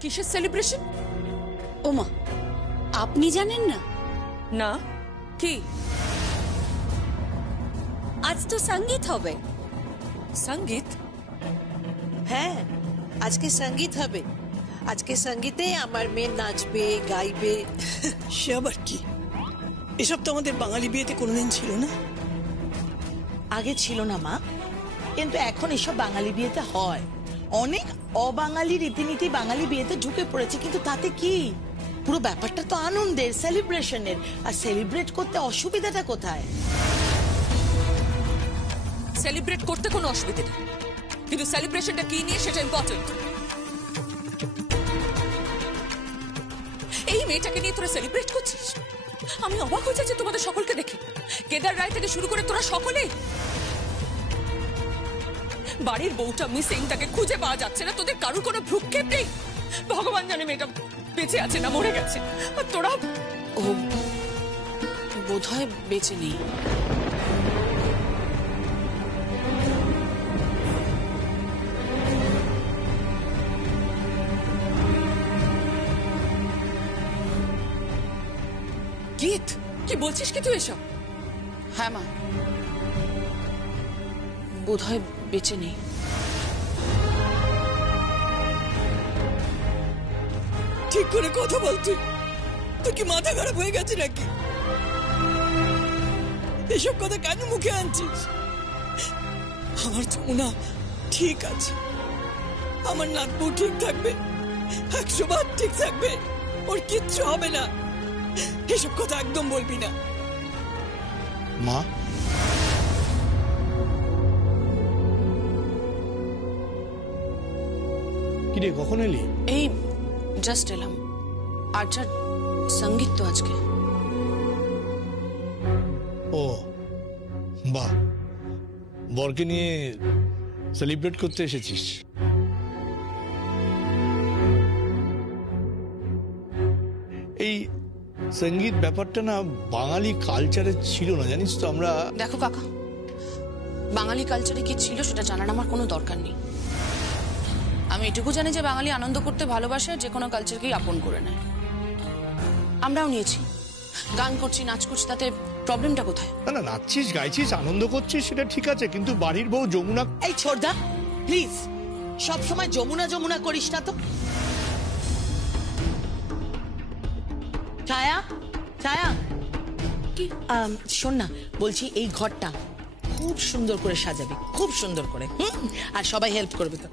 কিসের সেলিব্রেশন? ওমা, আপনি জানেন না? না, কি? আজ তো সঙ্গীত হবে। সঙ্গীত? হ্যাঁ, আজকে সঙ্গীত হবে। আজকে সঙ্গীতে আমার মেয়ে নাচবে, গাইবে। সে আবার কি? এসব তো আমাদের বাঙালি বিয়েতে কোনোদিন ছিল না। আগে ছিল না মা, কিন্তু এখন এসব বাঙালি বিয়েতে হয়। অনেক অবাঙালি রীতিনীতি বাঙালি বিয়েতে ঢুকে পড়েছে, কিন্তু তাতে কি? পুরো ব্যাপারটা তো আনন্দের, সেলিব্রেশনের। আর সেলিব্রেট করতে অসুবিধাটা কোথায়? সেলিব্রেট করতে কোনো অসুবিধা নেই, কিন্তু সেলিব্রেশনটা কি নিয়ে সেটা ইম্পর্টেন্ট। এই মেয়েটাকে নিয়ে তোরা সেলিব্রেট করছিস? আমি অবাক হয়ে যাচ্ছি তোমাদের সকলকে দেখে। কেদার রায় থেকে শুরু করে তোরা সকলে। বাড়ির বউটা মিসিং, তাকে খুঁজে পাওয়া যাচ্ছে না, তোদের কারোর কোনো ভ্রুক্ষেপ নেই। ভগবান জানে মেয়েটা বেঁচে আছে না মরে গেছে। আর তোরা? ও বোধহয় বেঁচে নেই। গীত, কি বলছিস কি তুই এসব? হ্যাঁ মা, বোধহয় বেঁচে নেই। ঠিক করে কথা বল তুই। তুই কি মাথা খারাপ হয়ে গেছে নাকি? এসব কথা কেন মুখে আনছিস? আমার যমুনা ঠিক আছে, আমার নাতবু ঠিক থাকবে, 100 বার ঠিক থাকবে, ওর কিচ্ছু হবে না। এসব কথা একদম বলবি না। মা, কিরে কখন এলি? এই জাস্ট এলাম। আর যা সঙ্গীত তো আজকে। ও বাহ, বরকে নিয়ে সেলিব্রেট করতে এসেছিস। এই সঙ্গীত ব্যাপারটা না বাঙালি কালচারে ছিল না, জানিস তো। আমরা দেখো কাকা, বাঙালি কালচারে কি ছিল সেটা জানার আমার কোনো দরকার নেই। আমি এটুকু জানি যে বাঙালি আনন্দ করতে ভালোবাসে, যে কোনো কালচারকেই আপন করে নেয়। আমরাও নিয়েছি, গান করছি, নাচ করছি, তাতে প্রবলেমটা কোথায়? না না, নাচছিস, গাইছিস, আনন্দ করছিস, সেটা ঠিক আছে, কিন্তু বাড়ির বউ যমুনা। এই ছোড়দা, প্লিজ সব সময় যমুনা যমুনা করিস না তো। ছায়া, ছায়া, কি শোন না, বলছি এই ঘরটা খুব সুন্দর করে সাজাবি, খুব সুন্দর করে। আর সবাই হেল্প করবে তো।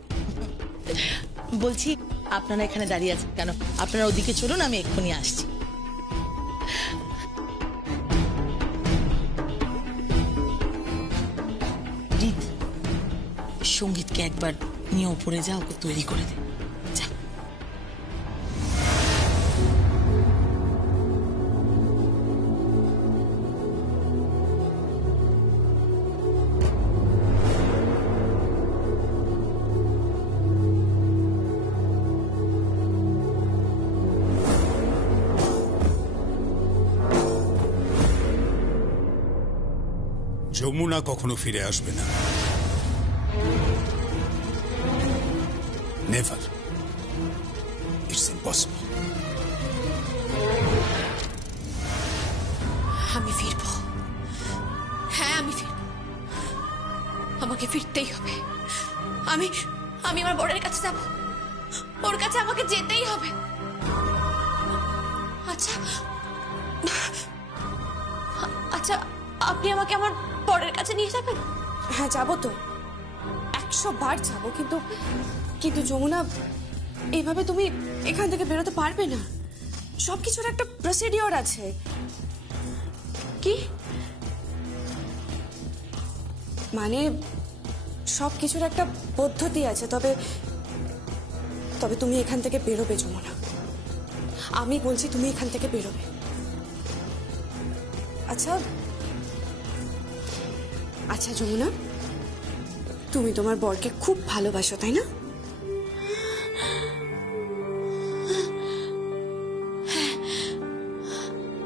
বলছি আপনারা এখানে দাঁড়িয়ে আছেন কেন? আপনারা ওদিকে চলুন, আমি এক্ষুনি আসছি। সঙ্গীতকে একবার নিয়ে উপরে যা, ওকে তৈরি করে দে। যা। যমুনা কখনো ফিরে আসবে না। নেভার। It's impossible. আমি ফিরবো। হ্যাঁ, আমি ফিরবো। আমাকে ফিরতেই হবে। আমি আমি আমার বরের কাছে যাব। ওর কাছে আমাকে যেতেই হবে। আচ্ছা আচ্ছা, আপনি আমাকে আমার বরের কাছে নিয়ে যাবেন? হ্যাঁ যাবো তো, 100 বার যাবো, কিন্তু কিন্তু যমুনা, এইভাবে তুমি এখান থেকে বেরোতে পারবে না। সবকিছুর একটা প্রসিডিওর আছে। কি মানে সবকিছুর একটা পদ্ধতি আছে। তবে তবে তুমি এখান থেকে বেরোবে যমুনা, আমি বলছি তুমি এখান থেকে বেরোবে। আচ্ছা আচ্ছা যমুনা, তুমি তোমার বরকে খুব ভালোবাসো, তাই না?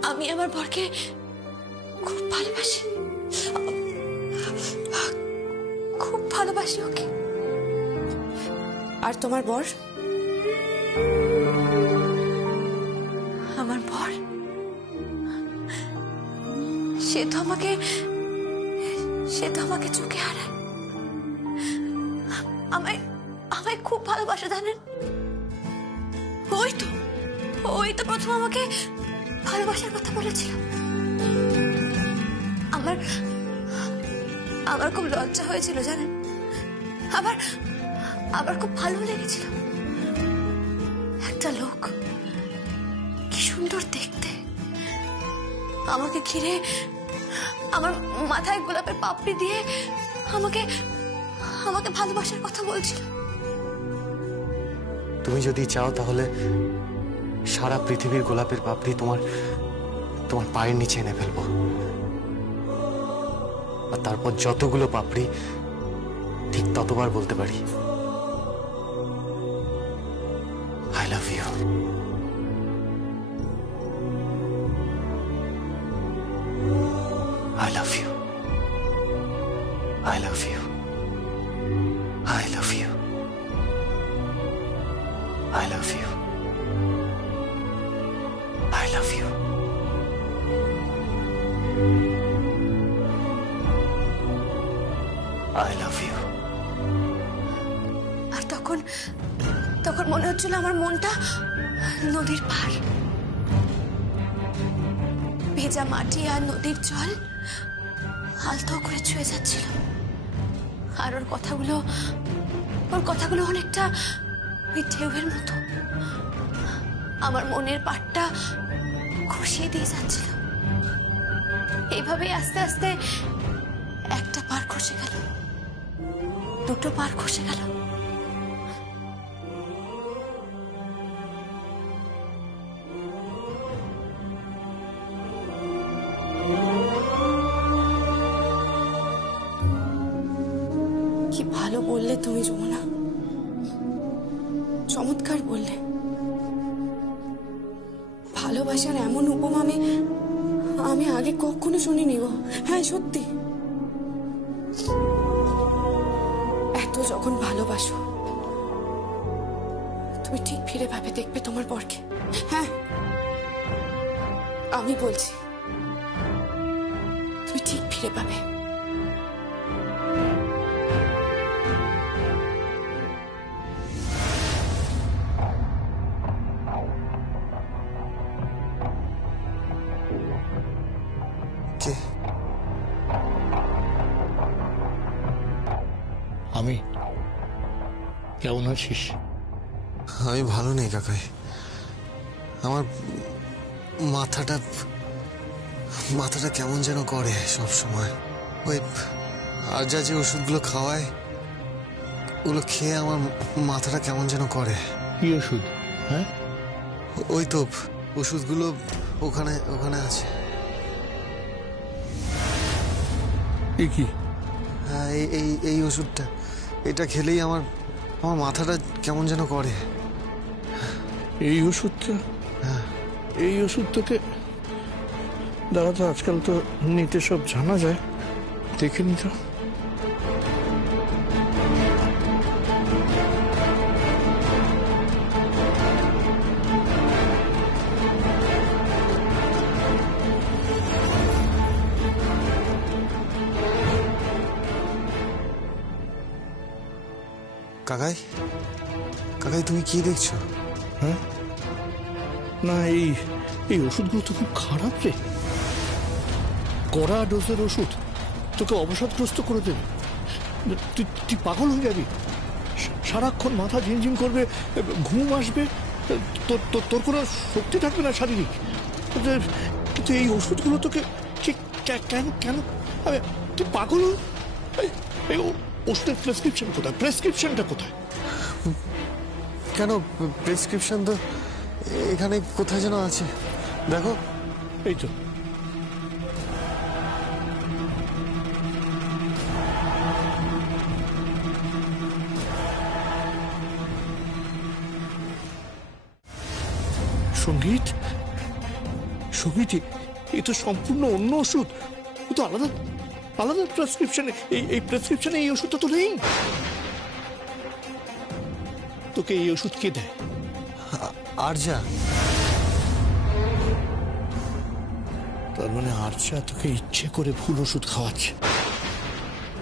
আমি আমার বরকে খুব ভালোবাসি, খুব ভালোবাসি ওকে। আর তোমার বর? তো আমাকে চোখে হারায়। আমায় আমায় খুব ভালোবাসে জানেন। ওই তো প্রথম আমাকে ভালোবাসার কথা বলেছিল। আমার খুব লজ্জা হয়েছিল জানেন, আবার খুব ভালো লেগেছিল। একটা লোক কি সুন্দর দেখতে, আমাকে ঘিরে আমার মাথায় গোলাপের পাপড়ি দিয়ে আমাকে ভালোবাসার কথা বলছিল। তুমি যদি চাও তাহলে সারা পৃথিবীর গোলাপের পাপড়ি তোমার পায়ের নিচে এনে ফেলবো, আর তারপর যতগুলো পাপড়ি ঠিক ততবার বলতে পারি I love you. I love you. I love you. I love you. I love you. I love you. I love you. আর তখন মনে হচ্ছিল আমার মনটা নদীর পার, ভেজা মাটি আর নদীর জল আলতো করে ছুঁয়ে যাচ্ছিল। আর ওর কথাগুলো অনেকটা ওই ঢেউয়ের মতো আমার মনের পাটটা খসিয়ে দিয়ে যাচ্ছিল। এইভাবেই আস্তে আস্তে একটা পার খসে গেল, দুটো পার খসে গেল। কি ভালো বললে তুমি যমুনা, চমৎকার বললে। ভালোবাসার এমন উপমা আমি আগে কখনো শুনিনি গো। হ্যাঁ সত্যি, এত যখন ভালোবাসো তুমি ঠিক ফিরে ভাবে দেখবে তোমার বরকে। হ্যাঁ আমি বলছি, তুমি ঠিক ফিরে পাবে। আমি কেমন আছিস? আমি ভালো নেই কাকাই, আমার মাথাটা কেমন যেন করে সব সময়। ওই আর যে ওষুধগুলো খাওয়ায় ওগুলো খেয়ে আমার মাথাটা কেমন যেন করে। কি ওষুধ? হ্যাঁ ওই তো ওষুধগুলো ওখানে আছে। কি? হ্যাঁ এই ওষুধটা, এটা খেলেই আমার মাথাটা কেমন যেন করে। এই ওষুধটা? হ্যাঁ এই ওষুধ তোকে দাদা তো আজকাল তো নিতে সব জানা যায়, দেখে নি তো। কাকাই তুমি কি দেখছো? হ্যাঁ না, এই ওষুধগুলো তো খুব খারাপ রে। কড়া ডোজের ওষুধ তোকে অবসাদগ্রস্ত করে দেবে। তুই পাগল হয়ে যাবি, সারাক্ষণ মাথা ঝিনঝিন করবে, ঘুম আসবে, তোর কোনো শক্তি থাকবে না শারীরিক। কিন্তু এই ওষুধগুলো তোকে কেন তুই পাগল। এই ওষুধের প্রেসক্রিপশন কোথায়? প্রেসক্রিপশনটা কোথায়? কেন প্রেসক্রিপশন তো এখানে কোথায় যেন আছে, দেখো। এই তো। সঙ্গীত, এ তো সম্পূর্ণ অন্য ওষুধ। ও তো আলাদা প্রেসক্রিপশনে। এই প্রেসক্রিপশনে এই ওষুধটা তো নেই। তোকে এই ওষুধ কে দেয়? আরজা। তার মানে আর্চা তোকে ইচ্ছে করে ভুল ওষুধ খাওয়াচ্ছে।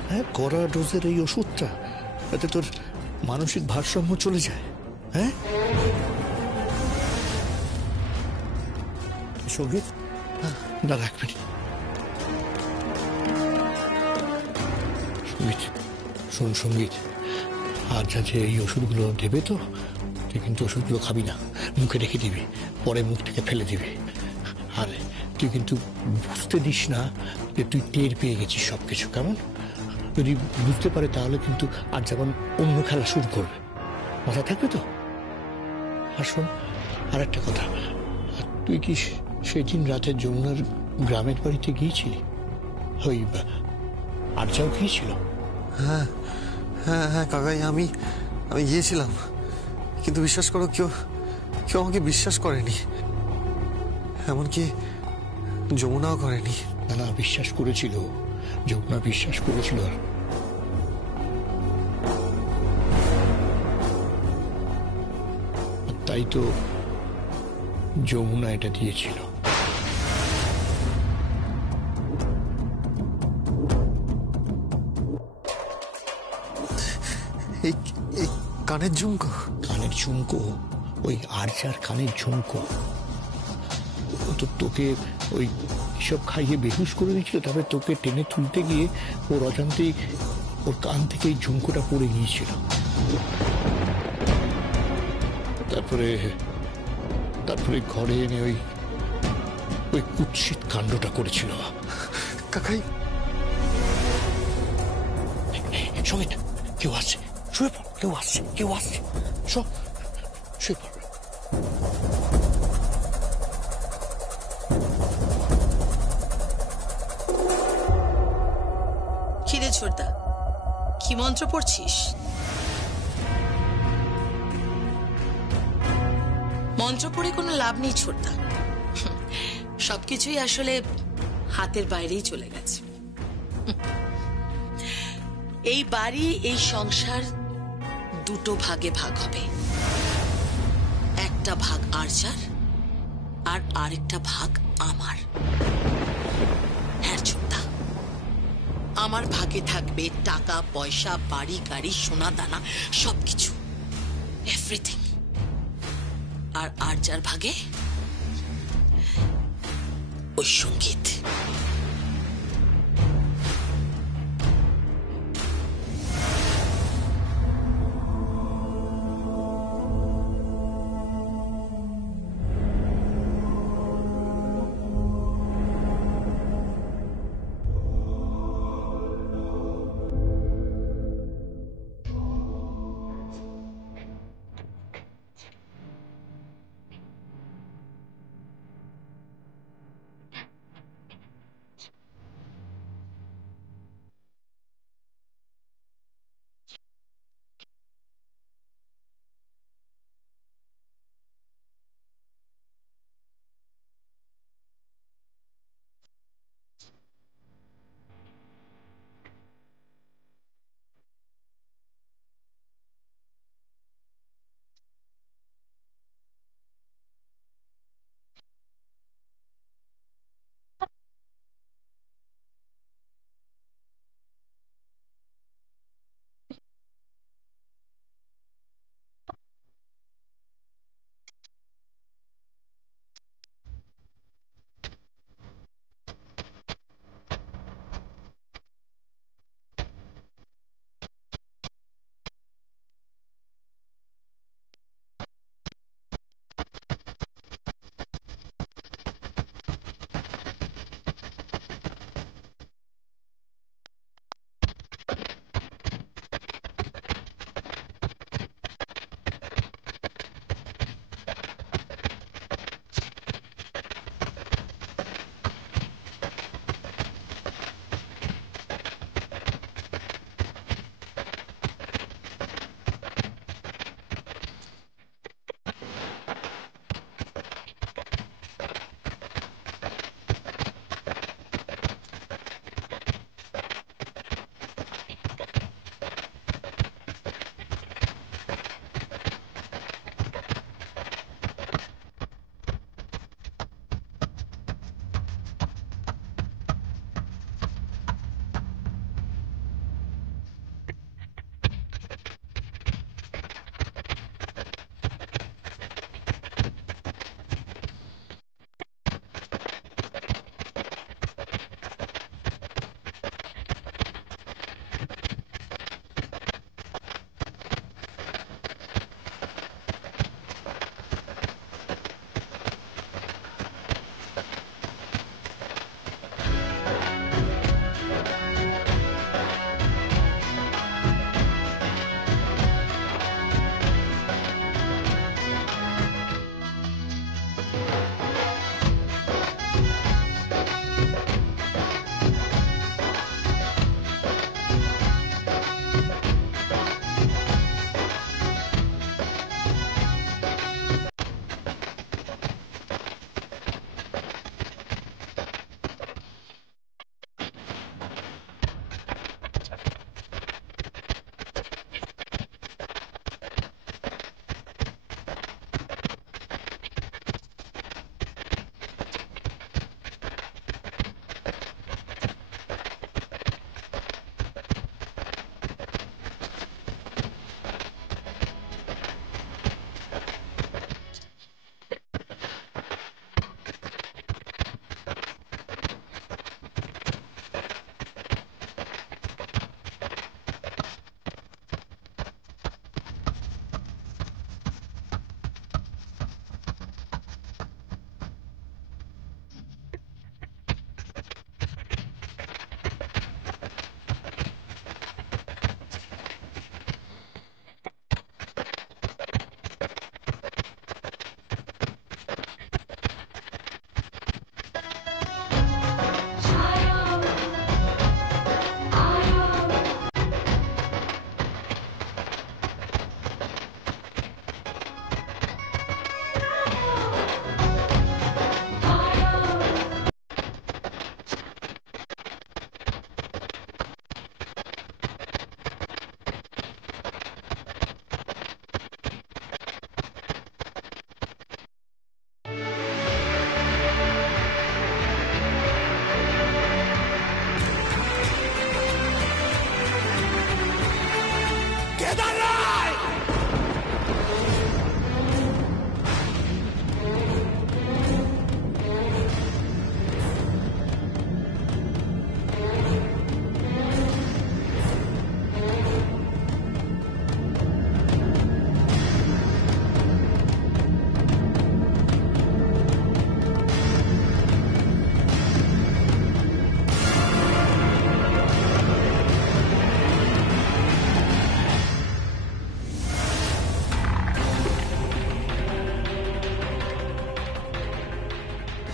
হ্যাঁ, কড়া ডোজের এই ওষুধটা যাতে তোর মানসিক ভারসাম্য চলে যায়। হ্যাঁ, সঙ্গীত, না এক মিনিট। সঙ্গীত শোন, সঙ্গীত, আর যা যে এই ওষুধগুলো দেবে তো, তুই কিন্তু ওষুধগুলো খাবি না, মুখে রেখে দিবি, পরে মুখ থেকে ফেলে দিবি। আর তুই কিন্তু বুঝতে দিস না যে তুই টের পেয়ে গেছিস সবকিছু। কেমন? যদি বুঝতে পারে তাহলে কিন্তু আর যেমন অন্য খেলা শুরু করবে। মাথা থাকবে তো? আর শোন, আর একটা কথা, তুই কি সেদিন রাতে যমুনার গ্রামের বাড়িতে গিয়েছিলি? ওই আর্চাও গিয়েছিল? হ্যাঁ হ্যাঁ হ্যাঁ কাকাই, আমি গিয়েছিলাম, কিন্তু বিশ্বাস করো কেউ আমাকে বিশ্বাস করেনি, এমনকি যমুনাও করেনি। না না, বিশ্বাস করেছিল, যমুনা বিশ্বাস করেছিল। তাই তো যমুনা এটা দিয়েছিল। এই কানের ঝুমকো? কানের ঝুমকো? ওই আর্চার কানের ঝুমকো। তো তোকে ওই সব খাইয়ে বেহুশ করে দিয়েছিল, তারপরে তোকে টেনে তুলতে গিয়ে ওর অজান্তেই ওর কান থেকে এই ঝুমকোটা পড়ে গিয়েছিল। তারপরে ঘরে এনে ওই কুৎসিত কাণ্ডটা করেছিল। কাকাই, সঙ্গীত, কেউ আসছে, শুয়ে পড়, কেউ আসছে, সব শুয়ে পড়। কিরে ছোটদা, কি মন্ত্র পড়ছিস? মন্ত্র পড়ে কোনো লাভ নেই ছোটদা, সবকিছুই আসলে হাতের বাইরেই চলে গেছে। এই বাড়ি, এই সংসার দুটো ভাগে ভাগ হবে, একটা ভাগ আর্চার আর আরেকটা ভাগ আমার। হ্যাঁ ছোটদা, আমার ভাগে থাকবে টাকা পয়সা, বাড়ি গাড়ি, সোনা দানা, সবকিছু, এভরিথিং। আর আর্চার ভাগে ওই সঙ্গীত।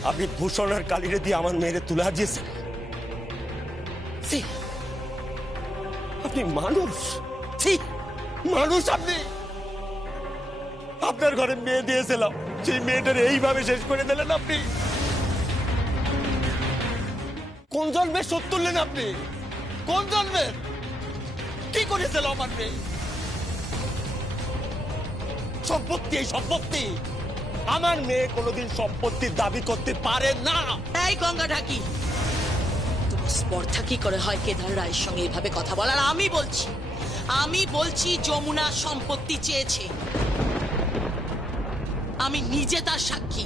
আপনি ভূষণ আর কালিরে দিয়ে আমার মেয়েরে তুলে হারিয়েছেন। আপনি মানুষ, মানুষ আপনি। আপনার ঘরে মেয়ে দিয়েছিলাম, সেই মেয়েটার এইভাবে শেষ করে দিলেন আপনি। কোন জন্মে শোধ তুললেন আপনি? কোন জন্মের? কি করেছিল আমার মেয়ে? সম্পত্তি, এই সম্পত্তি। আমার মেয়ে কোনোদিন সম্পত্তির দাবি করতে পারে না। এই গঙ্গা ঢাকি, তোমার স্পর্ধা কি করে হয় কেদার রায়ের সঙ্গে এভাবে কথা বলার? আমি বলছি যমুনা সম্পত্তি চেয়েছে, আমি নিজে তার সাক্ষী।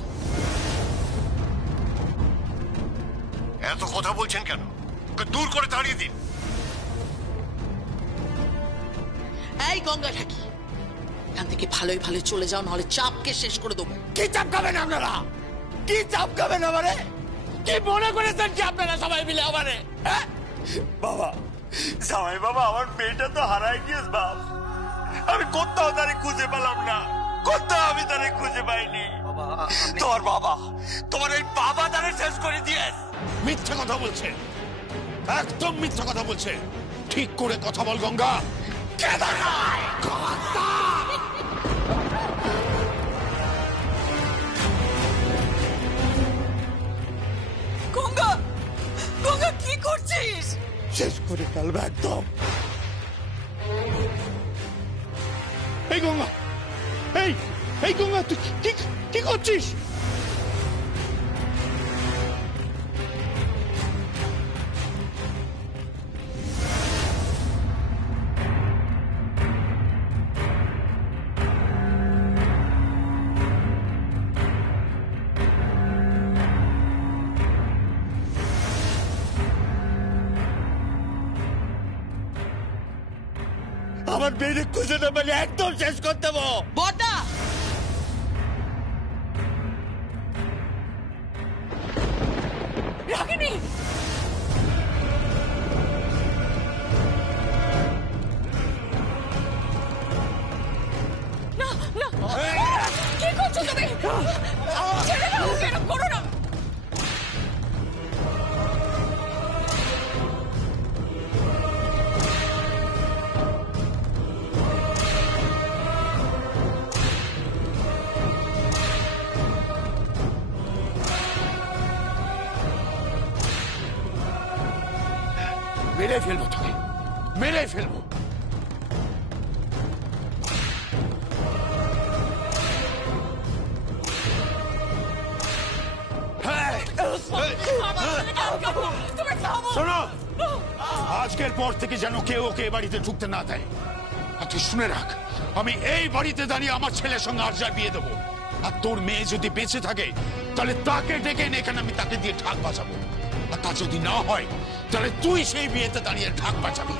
এত কথা বলছেন কেন? দূর করে তাড়িয়ে দিন। এই গঙ্গা ঢাকি, এখান থেকে ভালোই ভালো চলে যাও, নাহলে চাপকে শেষ করে দেবো। কি চাপ খাবেন আপনারা? কি চাপ খাবেন আমারে? কি মনে করেছেন কি আপনারা সবাই মিলে আমারে? বাবা, জামাই বাবা, আমার মেয়েটা তো হারাই গিয়েছে বাপ। আমি কোথাও তারে খুঁজে পেলাম না, কোথাও আমি তারে খুঁজে পাইনি। তোর বাবা, তোমার এই বাবা তারে শেষ করে দিয়েছে। মিথ্যা কথা বলছে, একদম মিথ্যা কথা বলছে। ঠিক করে কথা বল গঙ্গা। গঙ্গা, গঙ্গা কি করছিস? শেষ করে ফেলবে একদম। এই গঙ্গা, এই গঙ্গা, তুই কি করছিস? আমার মেয়েকে খুঁজে না পেলে একদম শেষ করে দেবো। বড়দা, রাগিনী, না না, কি করছো তুমি? ছেড়ে দাও, এরকম করো না। মেরে ফেলবো তোকে, মেরে ফেলবো। শোনো, আজকের পর থেকে যেন কেউ ওকে এ বাড়িতে ঢুকতে না দেয়। আর তুই শুনে রাখ, আমি এই বাড়িতে দাঁড়িয়ে আমার ছেলের সঙ্গে আরজার বিয়ে দেবো। আর তোর মেয়ে যদি বেঁচে থাকে, তাহলে তাকে ডেকে এনে এখানে আমি তাকে দিয়ে ঢাক বাজাবো। আর তা যদি না হয়, তাহলে তুই সেই বিয়েতে দাঁড়িয়ে ঢাক বাজাবি।